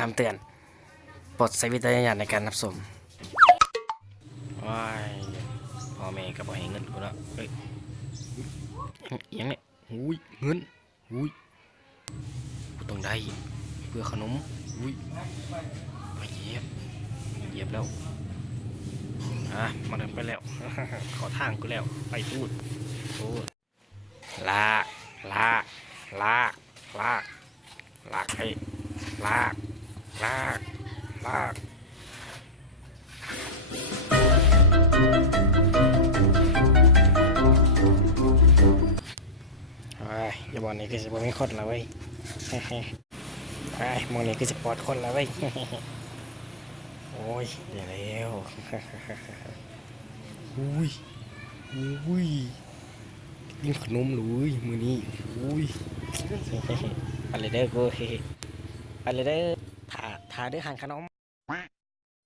คำเตือนโปรดใช้วิจารณญาณในการรับชมว้ายพ่อแม่ก็บอกให้เงินกูแล้วเฮ้ยยังเนี่ยหุยเงินหุยกูต้องได้เพื่อขนมหุยไปเหยียบแล้วมาเดินไปแล้ว ขอทางกูแล้วไปพูดลากลากลากลากลากให้ลากลากลากอย่าบอกนี่คือจะบอกมีคนแล้วเว้ยมองนี่คือจะปลอดคนแล้วเว้ยโอ้ยเดี๋ยวแล้วอุ้ยอุ้ยกินขนมเลยมือนี้อุ้ยอะไรเด้อกูอะไรเด้อถ่าด้วยหางขนม